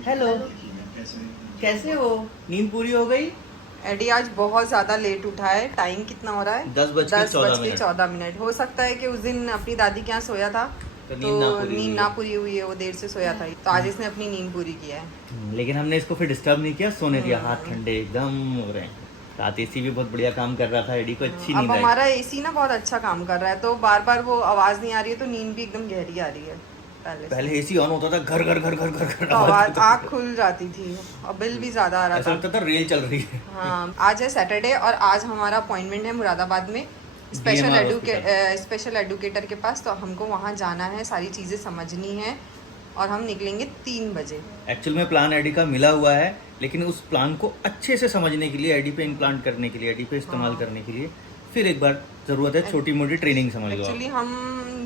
Hello, कैसे हो? नींद पूरी हो गई? एडी आज बहुत ज्यादा लेट उठा है। टाइम कितना हो रहा है? 10:14 हो सकता है कि उस दिन अपनी दादी के यहाँ सोया था तो तो नींद ना पूरी हुई है, वो देर से सोया था तो आज इसने अपनी नींद पूरी किया है। लेकिन हमने इसको फिर डिस्टर्ब नहीं किया, सोने दिया। हाथ ठंडे एकदम हो रहे हैं। रात एसी भी बहुत बढ़िया काम कर रहा था, एडी को अच्छी अब नींद आई। हमारा एसी ना बहुत अच्छा काम कर रहा है तो बार बार वो आवाज नहीं आ रही है तो नींद भी एकदम गहरी आ रही है। पहले एसी ऑन होता था, घर घर घर घर घर घर तो आवाज आँख खुल जाती थी और बिल भी ज्यादा आ रहा ऐसा था। लगता था रेल चल रही है। हाँ, आज है सैटरडे और आज हमारा अपॉइंटमेंट है मुरादाबाद में स्पेशल एडुकेटर के पास। तो हमको वहाँ जाना है, सारी चीज़ें समझनी है और हम निकलेंगे 3 बजे। एक्चुअल में प्लान एडी का मिला हुआ है, लेकिन उस प्लान को अच्छे से समझने के लिए, एडी पे इम्प्लांट करने के लिए, एडी पे इस्तेमाल करने के लिए फिर एक बार जरूरत है छोटी मोटी ट्रेनिंग, समझ लो। एक्चुअली हम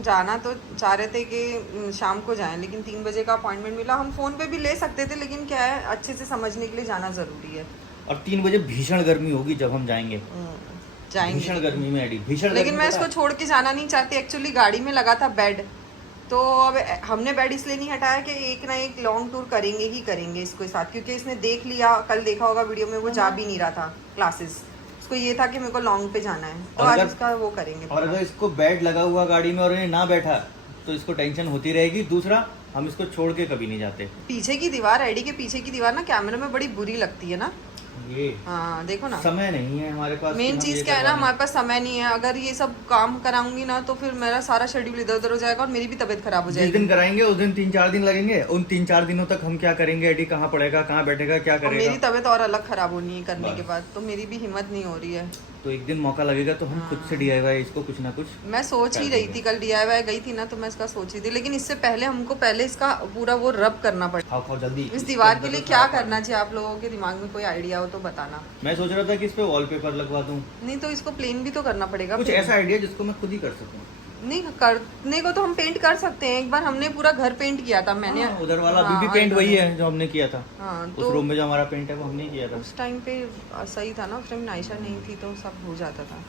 जाना तो चाह रहे थे कि शाम को जाएं, लेकिन 3 बजे का अपॉइंटमेंट मिला। हम फ़ोन पे भी ले सकते थे, लेकिन क्या है, अच्छे से समझने के लिए जाना ज़रूरी है। और 3 बजे भीषण गर्मी होगी जब हम जाएंगे। जाएंगे भीषण गर्मी में एडी, भीषण लेकिन मैं गर्मी इसको छोड़ के जाना नहीं चाहती। एक्चुअली गाड़ी में लगा था बेड, तो अब हमने बेड इसलिए नहीं हटाया कि एक ना एक लॉन्ग टूर करेंगे ही करेंगे इसके साथ, क्योंकि इसने देख लिया, कल देखा होगा वीडियो में, वो जा भी नहीं रहा था क्लासेस। उसको ये था कि मेरे को लॉन्ग पे जाना है, तो आज इसका वो करेंगे। और अगर इसको बेड लगा हुआ गाड़ी में और ये ना बैठा तो इसको टेंशन होती रहेगी। दूसरा, हम इसको छोड़ के कभी नहीं जाते। पीछे की दीवार, एडी के पीछे की दीवार ना कैमरे में बड़ी बुरी लगती है ना। ये हाँ देखो ना, समय नहीं है हमारे पास। मेन चीज क्या है ना, हमारे पास समय नहीं है। अगर ये सब काम कराऊंगी ना तो फिर मेरा सारा शेड्यूल इधर उधर हो जाएगा और मेरी भी तबीयत खराब हो जिस जाएगी। दिन कराएंगे उस दिन 3-4 दिन लगेंगे। उन 3-4 दिनों तक हम क्या करेंगे? एडी कहाँ पड़ेगा, कहाँ बैठेगा, क्या और करेगा? मेरी तबीयत और अलग खराब होनी है करने के बाद, तो मेरी भी हिम्मत नहीं हो रही है। तो एक दिन मौका लगेगा तो हम खुद से DIY इसको कुछ ना कुछ। मैं सोच ही रही थी, कल DIY गई थी ना तो मैं इसका सोच रही थी, लेकिन इससे पहले हमको पहले इसका पूरा वो रब करना पड़ेगा। खाओ खाओ जल्दी। इस दीवार के लिए क्या करना चाहिए? आप लोगों के दिमाग में कोई आइडिया हो तो बताना। मैं सोच रहा था कि इस पे वॉलपेपर लगवा दूं। नहीं तो इसको प्लेन भी तो करना पड़ेगा। कुछ ऐसा आइडिया जिसको मैं खुद ही कर सकूं। नहीं, करने को तो हम पेंट कर सकते हैं। एक बार हमने पूरा घर पेंट किया था मैंने। उधर वाला अभी भी पेंट वही है जो हमने किया था। हाँ, उस रूम में जो हमारा पेंट है वो हमने किया था। उस टाइम पे सही था ना, उस टाइम नाइशा नहीं थी तो सब हो जाता था।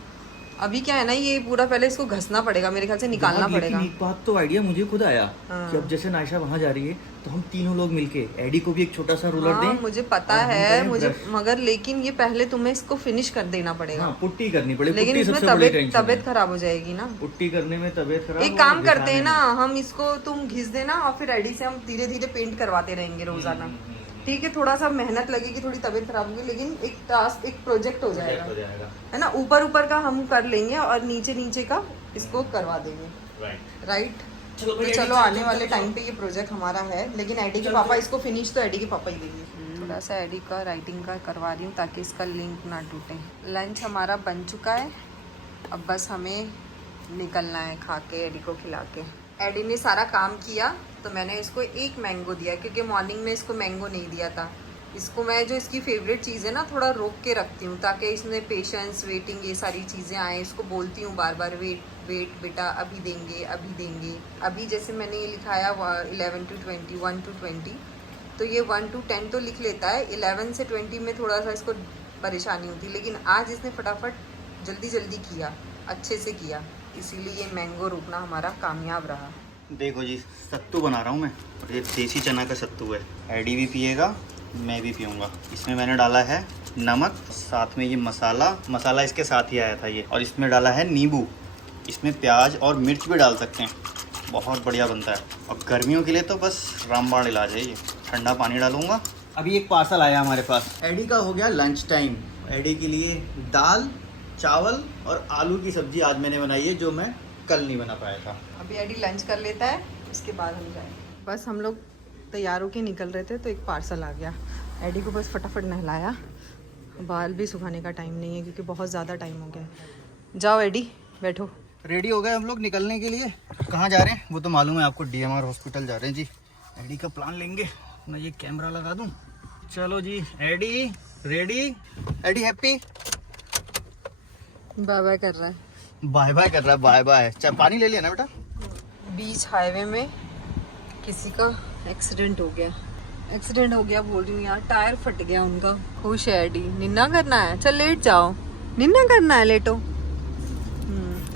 अभी क्या है ना, ये पूरा पहले इसको घसना पड़ेगा, मेरे ख्याल से निकालना पड़ेगा। एक बात तो आइडिया मुझे खुद आया कि अब जैसे नाइशा वहाँ जा रही है तो हम तीनों लोग मिलके एडी को भी एक छोटा सा रूलर दें। मुझे पता है, मुझे, मगर लेकिन ये पहले तुम्हें इसको फिनिश कर देना पड़ेगा। हाँ, पुट्टी करनी पड़ेगी। लेकिन इसमें तबीयत खराब हो जाएगी ना। पुट्टी करने में तबीयत खराब। एक काम करते हैं ना, हम इसको तुम घिस देना और फिर एडी से हम धीरे धीरे पेंट करवाते रहेंगे रोजाना। ठीक है, थोड़ा सा मेहनत लगेगी, थोड़ी तबीयत खराब होगी, लेकिन एक टास्क, एक प्रोजेक्ट हो जाएगा है ना। ऊपर ऊपर का हम कर लेंगे और नीचे नीचे का इसको करवा देंगे। राइट। तो चलो आने वाले टाइम पे ये प्रोजेक्ट हमारा है, लेकिन एडी के पापा इसको फिनिश तो एडी के पापा ही देंगे। थोड़ा सा एडी का राइटिंग का करवा रही हूँ ताकि इसका लिंक ना टूटे। लंच हमारा बन चुका है, अब बस हमें निकलना है खा के, एडी को खिला के। एडी ने सारा काम किया तो मैंने इसको एक मैंगो दिया, क्योंकि मॉर्निंग में इसको मैंगो नहीं दिया था। इसको मैं, जो इसकी फेवरेट चीज़ है ना, थोड़ा रोक के रखती हूँ ताकि इसमें पेशेंस, वेटिंग, ये सारी चीज़ें आए। इसको बोलती हूँ बार बार, वेट वेट बेटा, अभी देंगे अभी देंगे। अभी जैसे मैंने ये लिखाया 11 to 20, 1 to 20, तो ये 1 to 10 तो लिख लेता है। 11 से 20 में थोड़ा सा इसको परेशानी होती, लेकिन आज इसने फटाफट जल्दी जल्दी किया, अच्छे से किया, इसीलिए ये मैंगो रोकना हमारा कामयाब रहा। देखो जी, सत्तू बना रहा हूँ मैं, और ये देसी चना का सत्तू है। एडी भी पिएगा, मैं भी पीऊँगा। इसमें मैंने डाला है नमक, साथ में ये मसाला इसके साथ ही आया था ये, और इसमें डाला है नींबू। इसमें प्याज और मिर्च भी डाल सकते हैं, बहुत बढ़िया बनता है। और गर्मियों के लिए तो बस रामबाण इलाज है ये। ठंडा पानी डालूंगा। अभी एक पार्सल आया हमारे पास, एडी का हो गया लंच टाइम। एडी के लिए दाल, चावल और आलू की सब्जी आज मैंने बनाई है, जो मैं कल नहीं बना पाया था। अभी एडी लंच कर लेता है, उसके बाद हम जाएंगे। बस हम लोग तैयार होके निकल रहे थे तो एक पार्सल आ गया। एडी को बस फटाफट नहलाया, बाल भी सुखाने का टाइम नहीं है क्योंकि बहुत ज़्यादा टाइम हो गया। जाओ एडी, बैठो। रेडी हो गए हम लोग निकलने के लिए। कहाँ जा रहे हैं वो तो मालूम है आपको, DMR हॉस्पिटल जा रहे हैं जी। एडी का प्लान लेंगे। मैं ये कैमरा लगा दूँ। चलो जी, Addy ready. Addy happy, bye bye कर रहा है। बाय बाय कर रहा है, बाय बाय। पानी ले लिया ना बेटा। बीच हाईवे में किसी का एक्सीडेंट हो गया बोल रही हूँ यार, टायर फट गया उनका। खुश है एडी। निन्ना करना है, चल लेट जाओ। निन्ना करना है, लेटो।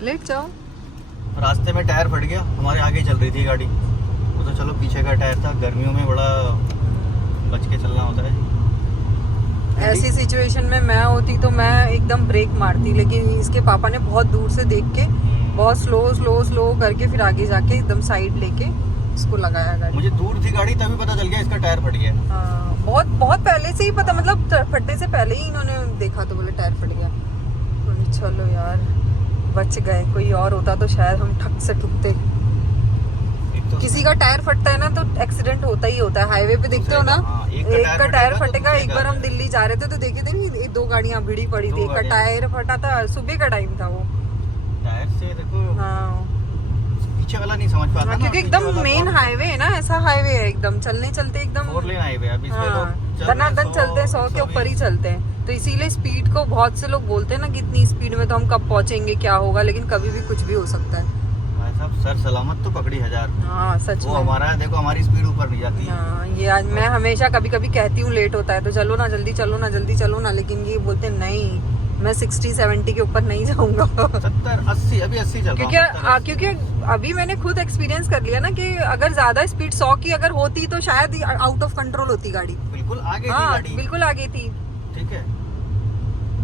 लेट जाओ। रास्ते में टायर फट गया, हमारे आगे चल रही थी गाड़ी, वो तो चलो पीछे का टायर था। गर्मियों में बड़ा के चलना होता है। ऐसी सिचुएशन में मैं होती तो मैं एकदम ब्रेक मारती, लेकिन इसके पापा ने बहुत दूर से देख के बहुत स्लो करके फिर आगे जाके एकदम साइड लेके इसको लगाया गाड़ी। मुझे दूर थी गाड़ी तभी पता चल गया इसका टायर फट गया। हाँ, बहुत पहले से ही पता, मतलब फटने से पहले ही इन्होंने देखा तो बोले टायर फट गया। तो चलो यार बच गए, कोई और होता तो शायद हम ठक से ठुकते। तो किसी का टायर फटता है ना तो एक्सीडेंट होता ही होता है। हाईवे पे देखते हो ना, एक का टायर फटेगा। एक बार हम दिल्ली जा रहे थे तो देखे थे नहीं, 2 गाड़ियां भिड़ी पड़ी थी, एक का टायर फटा था, सुबह का टाइम था वो। टायर से देखो हाँ पीछे वाला नहीं समझ पाता, क्योंकि एकदम मेन हाईवे है ना, ऐसा हाईवे है एकदम, चलते एकदम 4 लेन हाईवे। अब इसमें लोग धनाधन चलते हैं, 100 के ऊपर ही चलते हैं। तो इसीलिए स्पीड को बहुत से लोग बोलते हैं ना कि इतनी स्पीड में तो हम कब पहुंचेंगे, क्या होगा, लेकिन कभी भी कुछ भी हो सकता है। सब सर सलामत तो पकड़ी 1000। हाँ सच वो में हमारा है, देखो हमारी स्पीड ऊपर नहीं जाती है। हाँ, ये आज मैं हमेशा कभी कहती हूँ लेट होता है तो चलो ना जल्दी चलो ना, लेकिन ये बोलते नहीं, मैं 60-70 के ऊपर नहीं जाऊंगा। 70-80 अभी 80 चल रहा हूं। क्योंकि अभी मैंने खुद एक्सपीरियंस कर लिया ना कि अगर ज्यादा स्पीड 100 की अगर होती तो शायद आउट ऑफ कंट्रोल होती गाड़ी। बिल्कुल आगे थी हाँ गाड़ी, बिल्कुल आगे थी, ठीक है,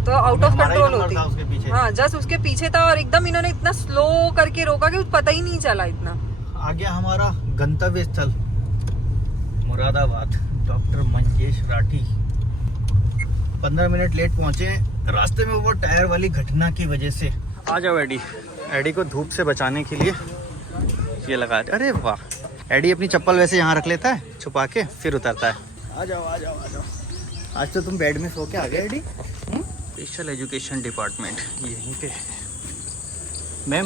तो आउट ऑफ कंट्रोल होती। उसके पीछे। हाँ जस्ट उसके पीछे था और एकदम इन्होंने इतना स्लो करके रोका कि पता ही नहीं चला इतना। आ गया हमारा गंतव्य स्थल Moradabad, doctor Manjesh Rathi. 15 minute late पहुंचे रास्ते में वो टायर वाली घटना की वजह से। आ जाओ एडी को धूप से बचाने के लिए ये लगा। अरे वाह, एडी अपनी चप्पल वैसे यहाँ रख लेता है छुपा के, फिर उतरता है। आ जाओ। आज तो तुम बेड में सो के आ गए एडी। स्पेशल एजुकेशन डिपार्टमेंट यहीं पे। मैम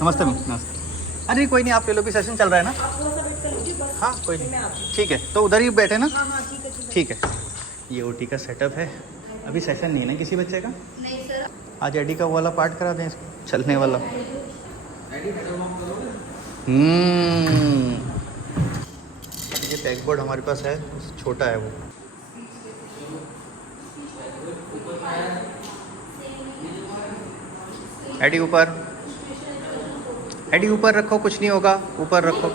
नमस्ते मैम। नमस्ते। अरे कोई नहीं, आप ले लो, भी सेशन चल रहा है ना। हाँ कोई नहीं, ठीक है, तो उधर ही बैठे ना। ठीक है, ये ओटी का सेटअप है। अभी सेशन नहीं है ना किसी बच्चे का? नहीं सर। आज एडी का वो वाला पार्ट करा दें इसको, चलने वाला। ये बैकबोर्ड हमारे पास है, छोटा है वो। एडी ऊपर रखो, कुछ नहीं होगा, ऊपर रखो।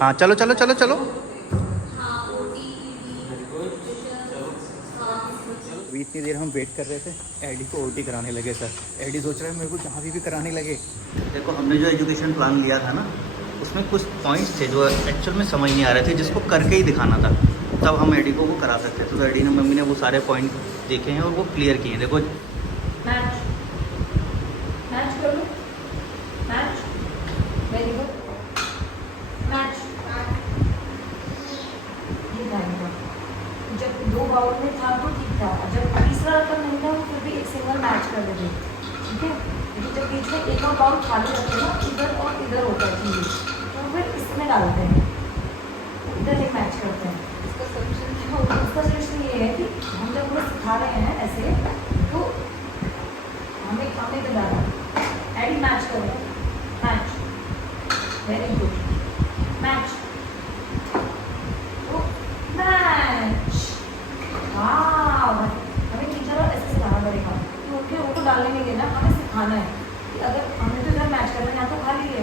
हाँ चलो। अभी इतनी देर हम वेट कर रहे थे, एडी को ओटी कराने लगे सर। एडी सोच रहा है मेरे को जहाँ भी कराने लगे। देखो हमने जो एजुकेशन प्लान लिया था ना, उसमें कुछ पॉइंट्स थे जो एक्चुअल में समझ नहीं आ रहे थे, जिसको करके ही दिखाना था, तब हम एडी को वो करा सकते थे। तो एडी ने, मम्मी ने वो सारे पॉइंट देखे हैं और वो क्लियर किए हैं। देखो मैच करो, मैच, वेरी गुड, मैच। जब 2 बाउल में था तो ठीक था, जब तीसरा रकम नहीं था फिर भी एक सिंगल मैच कर देते, ठीक है। लेकिन जब बीच में एक और बाउल खाली रखते ना, इधर और इधर होता है चीज़, तो फिर इसमें डालते हैं, इधर एक मैच करते हैं। इसका सोल्यूशन ये है कि हम जब वो सिखा रहे हैं ऐसे, तो हमें इधर डाला, एडी मैच करो, match, very good, match, match. वाह, हमें टीचर और ऐसे सिखाना पड़ेगा कि उनके वो तो डालने नहीं देना, हमें सिखाना है कि अगर हमें तो इधर मैच करना है, यहाँ तो खाली है,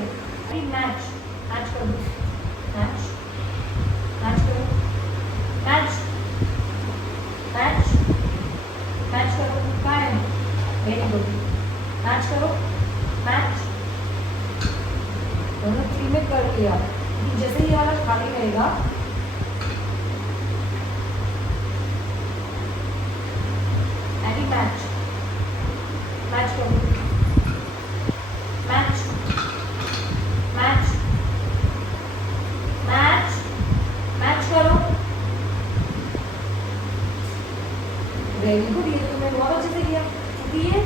मैच कर दो, मैच करो, मैच करो, कहाँ है, वेरी गुड, मैच करो, मैच। दोनों 3 में कर लिया, जैसे ही वाला खाली रहेगा, एडी मैच करो, मैच करो, वेरी गुड। ये तुमने बहुत अच्छे से किया, क्योंकि ये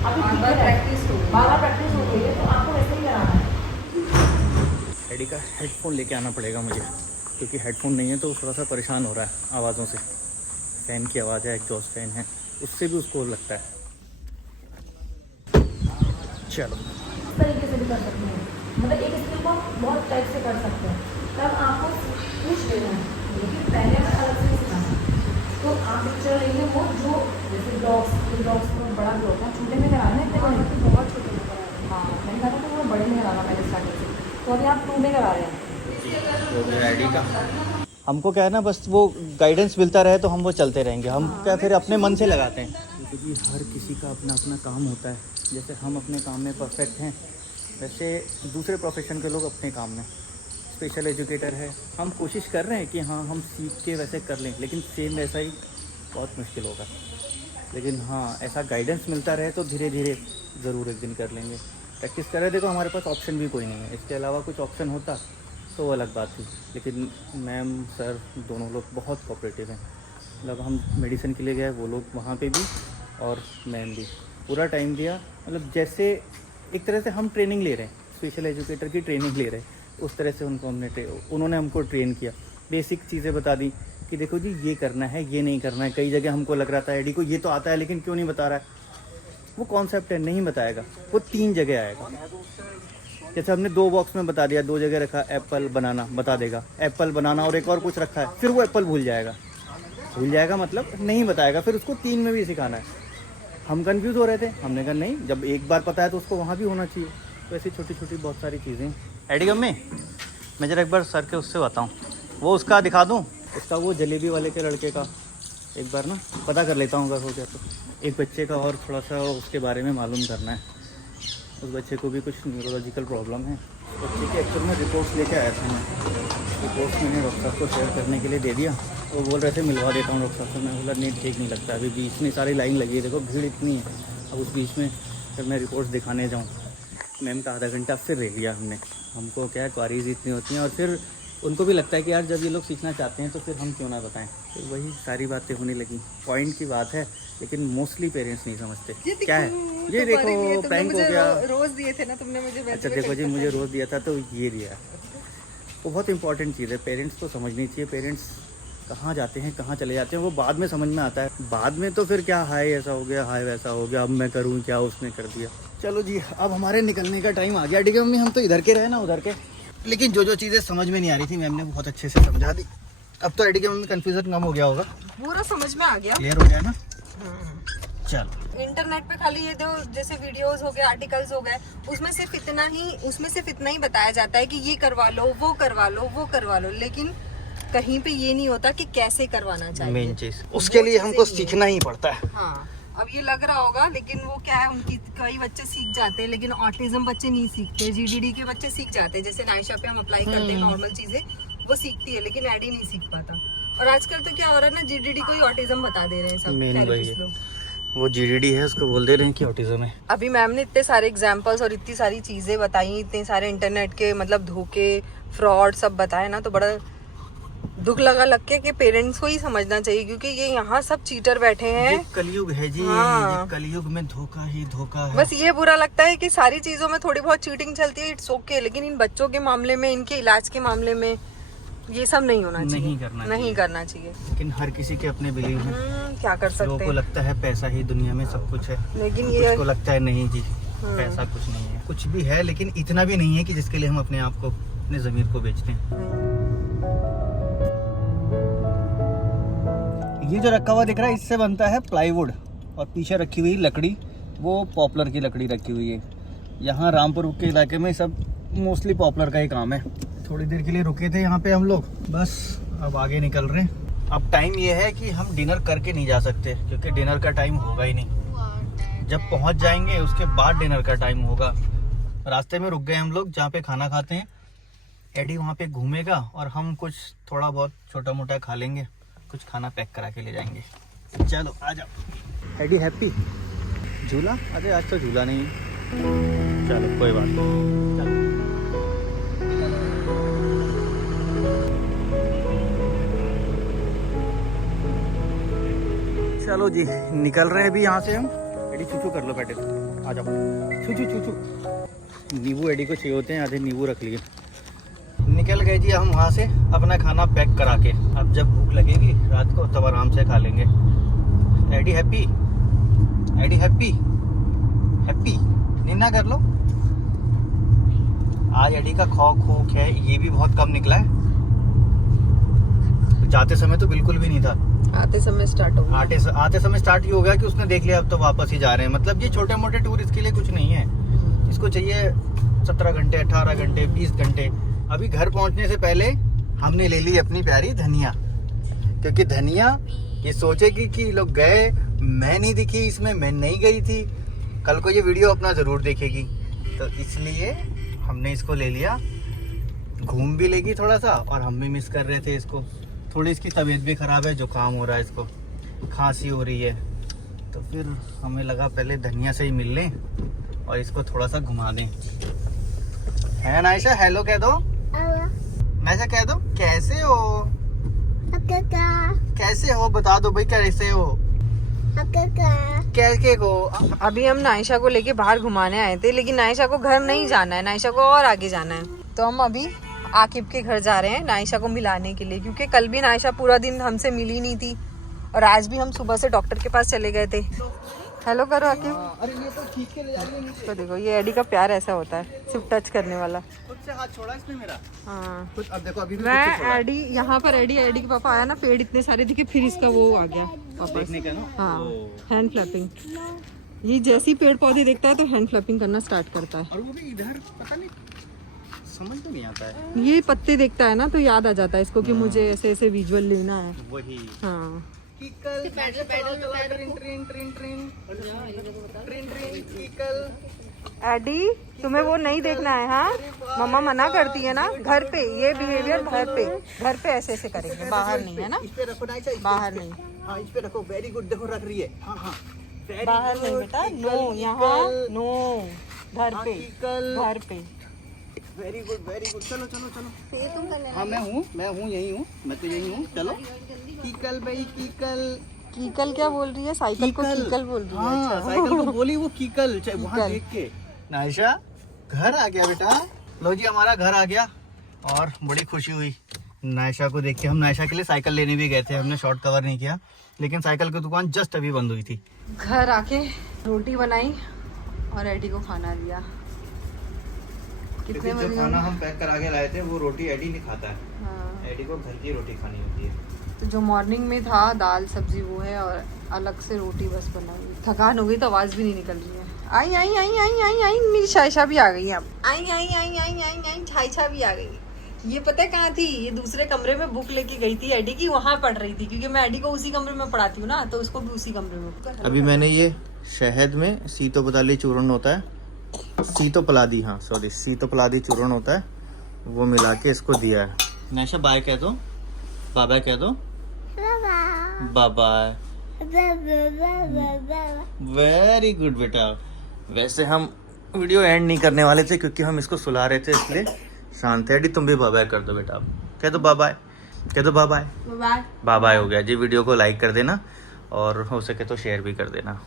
अभी बार प्रैक्टिस हो गई है, तो आपको वैसे ही कराना है। एडी का हेडफोन लेके आना पड़ेगा मुझे, क्योंकि हेडफोन नहीं है तो थोड़ा सा परेशान हो रहा है आवाज़ों से। फ़ैन की आवाज़ है, एग्जॉस्ट फैन है, उससे भी उसको लगता है। चलो, इस तरीके से भी कर सकते हैं, मतलब एक स्किल को बहुत टाइप से कर सकते हैं। तब आपको पूछ लेना है, लेकिन पहले में अलग से सिखाना है। तो आप पिक्चर लेंगे वो जो जैसे ब्लॉक्स तो बड़ा ब्लॉक है, छोटे में कराना है, में करा रहे हैं। हो गया आईडी का। हमको क्या है ना, बस वो गाइडेंस मिलता रहे तो हम वो चलते रहेंगे। हम क्या फिर अपने मन से लगाते हैं, क्योंकि हर किसी का अपना अपना काम होता है। जैसे हम अपने काम में परफेक्ट हैं, वैसे दूसरे प्रोफेशन के लोग अपने काम में। स्पेशल एजुकेटर है, हम कोशिश कर रहे हैं कि हाँ हम सीख के वैसे कर लें, लेकिन सेम वैसा ही बहुत मुश्किल होगा। लेकिन हाँ, ऐसा गाइडेंस मिलता रहे तो धीरे धीरे ज़रूर एक दिन कर लेंगे। प्रैक्टिस कर रहे, देखो हमारे पास ऑप्शन भी कोई नहीं है, इसके अलावा कुछ ऑप्शन होता तो वो अलग बात थी। लेकिन मैम सर दोनों लोग बहुत कोऑपरेटिव हैं। मतलब हम मेडिसिन के लिए गए, वो लोग वहाँ पे भी और मैम भी पूरा टाइम दिया। मतलब जैसे एक तरह से हम ट्रेनिंग ले रहे हैं, स्पेशल एजुकेटर की ट्रेनिंग ले रहे हैं, उस तरह से उन्होंने हमको ट्रेन किया। बेसिक चीज़ें बता दी कि देखो जी ये करना है, ये नहीं करना है। कई जगह हमको लग रहा था एडी को ये तो आता है लेकिन क्यों नहीं बता रहा है। वो कॉन्सेप्ट है, नहीं बताएगा, वो 3 जगह आएगा। जैसे हमने 2 बॉक्स में बता दिया, 2 जगह रखा एप्पल बनाना बता देगा, एप्पल बनाना और एक और कुछ रखा है, फिर वो एप्पल भूल जाएगा मतलब नहीं बताएगा, फिर उसको 3 में भी सिखाना है। हम कंफ्यूज हो रहे थे, हमने कहा नहीं, जब एक बार पता है तो उसको वहाँ भी होना चाहिए। तो ऐसी छोटी छोटी बहुत सारी चीज़ें। एडी गम में मैं जरा एक बार सर के उससे बताऊँ, वो उसका दिखा दूँ, उसका वो जलेबी वाले के लड़के का एक बार ना पता कर लेता हूँ अगर हो गया तो। एक बच्चे का और थोड़ा सा उसके बारे में मालूम करना है। उस बच्चे को भी कुछ न्यूरोलॉजिकल प्रॉब्लम है। बच्चे के एक्चुअल में रिपोर्ट्स लेके आया था मैं, रिपोर्ट्स मैंने डॉक्टर साहब को शेयर करने के लिए दे दिया। वो बोल रहे थे मिलवा देता हूँ डॉक्टर साहब से। मैं बोला नहीं ठीक नहीं लगता, अभी बीच में सारी लाइन लगी है, देखो भीड़ इतनी है। अब उस बीच में फिर मैं रिपोर्ट्स दिखाने जाऊँ, मैम का आधा घंटा फिर ले लिया हमने। हमको क्या है, क्वारीज इतनी होती हैं और फिर उनको भी लगता है कि यार जब ये लोग सीखना चाहते हैं तो फिर हम क्यों ना बताएं। तो वही सारी बातें होने लगी। पॉइंट की बात है, लेकिन मोस्टली पेरेंट्स नहीं समझते क्या है। ये देखो प्रैंक हो गया, रोज दिए थे ना तुमने मुझे। अच्छा देखो जी, मुझे रोज़ दिया था तो ये दिया। वो बहुत इंपॉर्टेंट चीज़ है, पेरेंट्स को समझनी चाहिए। पेरेंट्स कहाँ जाते हैं, कहाँ चले जाते हैं, वो बाद में समझ में आता है। बाद में तो फिर क्या, हाय ऐसा हो गया, हाय वैसा हो गया, अब मैं करूँ क्या, उसने कर दिया। चलो जी, अब हमारे निकलने का टाइम आ गया। ठीक है मम्मी, हम तो इधर के रहे ना उधर के, लेकिन जो चीज़ें समझ में नहीं आ रही थी मैम ने बहुत अच्छे से समझा दी। अब तो एडी के मम्मी कंफ्यूजन कम हो गया होगा, पूरा समझ में आ गया, क्लियर हो गया ना। चलो इंटरनेट पे खाली ये दो जैसे वीडियोस हो गए, आर्टिकल्स हो गए, उसमें सिर्फ इतना ही बताया जाता है कि ये करवा लो, वो करवा लो, वो करवा लो, लेकिन कहीं पे ये नहीं होता कि कैसे करवाना चाहिए। मेन चीज उसके लिए हमको सीखना ही पड़ता है। हाँ, अब ये लग रहा होगा, लेकिन वो क्या है, उनकी कई बच्चे सीख जाते हैं, लेकिन ऑटिज्म बच्चे नहीं सीखते। जीडीडी के बच्चे सीख जाते हैं, जैसे नाइशा पे हम अप्लाई करते हैं नॉर्मल चीजें, वो सीखती है, लेकिन एडी नहीं सीख पाता। और आजकल तो क्या हो रहा है ना, जीडीडी को ही ऑटिज्म बता दे रहे हैं सब थेरेपिस्ट लोग। वो जीडीडी है, उसको बोल दे रहे हैं कि ऑटिज्म है। अभी मैम ने इतने सारे एग्जांपल्स और इतनी सारी चीजें बताई, इतने सारे इंटरनेट के मतलब धोखे, फ्रॉड सब बताए ना, तो बड़ा दुख लग के कि पेरेंट्स को ही समझना चाहिए, क्योंकि ये यहाँ सब चीटर बैठे हैं। ये कलयुग है जी। हाँ। ये कलयुग में धोखा ही धोखा है। बस ये बुरा लगता है कि सारी चीजों में थोड़ी बहुत चीटिंग चलती है, इट्स ओके, लेकिन इन बच्चों के मामले में, इनके इलाज के मामले में ये सब नहीं होना चाहिए, नहीं करना चाहिए। लेकिन हर किसी के अपने बिलीव हैं। क्या कर सकते हैं। लोगों को लगता है पैसा ही दुनिया में सब कुछ है, लेकिन ये को लगता है नहीं जी, पैसा कुछ नहीं है। कुछ भी है, लेकिन इतना भी नहीं है कि जिसके लिए हम अपने आप को, अपने जमीर को बेचते हैं। ये जो रखा हुआ दिख रहा है, इससे बनता है प्लाईवुड, और पीछे रखी हुई लकड़ी वो पॉपुलर की लकड़ी रखी हुई है। यहाँ रामपुर के इलाके में सब मोस्टली पॉपुलर का ही काम है। थोड़ी देर के लिए रुके थे यहाँ पे हम लोग, बस अब आगे निकल रहे हैं। अब टाइम ये है कि हम डिनर करके नहीं जा सकते, क्योंकि डिनर का टाइम होगा ही नहीं। जब पहुँच जाएंगे उसके बाद डिनर का टाइम होगा। रास्ते में रुक गए हम लोग जहाँ पे खाना खाते हैं। एडी वहाँ पे घूमेगा और हम कुछ थोड़ा बहुत छोटा मोटा खा लेंगे, कुछ खाना पैक करा के ले जाएंगे। चलो आ जाओ। एडी हैप्पी? झूला? अरे आज तो झूला नहीं। चलो कोई बात नहीं, चलो। चलो जी, निकल रहे हैं अभी यहाँ से हम। एडी चूचू कर लो, बैठे आ जाओ। चूचू चूचू। नींबू एडी को चाहिए होते हैं, आधे नींबू रख लिए। निकल गए जी हम वहाँ से अपना खाना पैक करा के। अब जब भूख लगेगी रात को तब आराम से खा लेंगे। एडी हैप्पी? एडी हैप्पी? हैप्पी? नींद कर लो। आज एडी का खौख है, ये भी बहुत कम निकला है। जाते समय तो बिल्कुल भी नहीं था, आते समय स्टार्ट हो गया। आते समय स्टार्ट ही हो गया कि उसने देख लिया अब तो वापस ही जा रहे हैं। मतलब ये छोटे मोटे टूर इसके लिए कुछ नहीं है। इसको चाहिए 17 घंटे, 18 घंटे, 20 घंटे, अभी घर पहुंचने से पहले हमने ले ली अपनी प्यारी धनिया, क्योंकि धनिया ये सोचेगी कि लोग गए, मैं नहीं दिखी इसमें, मैं नहीं गई थी, कल को ये वीडियो अपना ज़रूर देखेगी, तो इसलिए हमने इसको ले लिया। घूम भी लेगी थोड़ा सा और हम भी मिस कर रहे थे इसको। थोड़ी इसकी तबीयत भी ख़राब है, जुकाम हो रहा है इसको, खांसी हो रही है, तो फिर हमें लगा पहले धनिया से ही मिल लें और इसको थोड़ा सा घुमा दें। है नायशा, हेलो कह दो। नायशा कह दो, कैसे हो? कैसे हो बता दो भाई, कैसे हो? कैसे हो? अभी हम नायशा को लेके बाहर घुमाने आए थे, लेकिन नायशा को घर नहीं जाना है, नायशा को और आगे जाना है। तो हम अभी आकिब के घर जा रहे हैं नायशा को मिलाने के लिए, क्योंकि कल भी नायशा पूरा दिन हमसे मिली नहीं थी और आज भी हम सुबह से डॉक्टर के पास चले गए थे। हेलो करो आकिब। अरे ये तो खींच के ले जा रही है नीचे। तो देखो ये एडी का प्यार ऐसा होता है, सिर्फ टच करने वाला। खुद से हाथ छोड़ा इसने मेरा। हाँ खुद, अब देखो अभी भी खुद से छोड़ा। मैं एडी यहाँ पर एडी के पापा आया ना, पेड़ इतने सारे दिखे, फिर इसका वो आ गया वापस। देखने का ना। हाँ हैंड फ्लैपिंग, ये जैसी पेड़ पौधे देखता है तो हैंड फ्लैपिंग करना स्टार्ट करता है। और वो भी इधर, पता नहीं, समझ तो नहीं आता है। ये पत्ते देखता है ना तो याद आ जाता है इसको कि मुझे ऐसे ऐसे विजुअल लेना है। वही। हाँ एडी तुम्हें वो नहीं देखना है। हाँ मम्मा मना करती है ना, घर पे ये बिहेवियर, घर पे ऐसे ऐसे करेंगे, बाहर नहीं है ना, इस पे रखो ना, इस बाहर पे। नहीं, हाँ इस पे रखो, वेरी गुड, देखो रख रही है। हाँ हाँ बाहर नहीं बेटा, नो यहाँ नो, घर पे, घर पे। वेरी गुड वेरी गुड, चलो चलो चलो। हाँ मैं हूँ यही हूँ, मैं तो यही हूँ, चलो। कीकल भाई कीकल। कीकल क्या बोल रही है? साइकिल को कीकल बोल रही है। हाँ अच्छा। साइकिल को बोली वो कीकल, वहाँ देख के। नायशा घर आ गया बेटा, लो जी हमारा घर आ गया और बड़ी खुशी हुई नायशा को देख के। हम नायशा के लिए साइकिल लेने भी गए थे, हमने शॉर्ट कवर नहीं किया, लेकिन साइकिल की दुकान जस्ट अभी बंद हुई थी। घर आके रोटी बनाई और एडी को खाना दिया। कितने जो बजे? खाना हम पैक करा के लाए थे वो रोटी एडी नहीं खाता है। हाँ। एडी को घर की रोटी खानी होती है। तो जो मॉर्निंग में था दाल सब्जी वो है, और अलग से रोटी बस बनाई। थकान हो गई तो आवाज भी नहीं निकल रही है। आई आई आई आई आई आई मेरी शायशा भी आ गई है अब। आई आई आई आई आई आई छायशा भी आ गई। ये पता है कहाँ थी? ये दूसरे कमरे में बुक लेके गई थी एडी की, वहाँ पढ़ रही थी, क्योंकि मैं एडी को उसी कमरे में पढ़ाती हूँ ना, तो उसको भी उसी कमरे में। अभी मैंने ये शहद में सीतोपलादी चूर्ण होता है, सीतोपलादी, हाँ सॉरी सीतोपलादी चूर्ण होता है, वो मिला के इसको दिया है। नायशा बाय कह दो, बाबा कह दो, बाय। वेरी गुड बेटा। वैसे हम वीडियो एंड नहीं करने वाले थे क्योंकि हम इसको सुला रहे थे, इसलिए शांत है। एडी तुम भी बाय कर दो बेटा, कह दो बाय, कह दो बाय। बाय हो गया जी। वीडियो को लाइक कर देना और हो सके तो शेयर भी कर देना।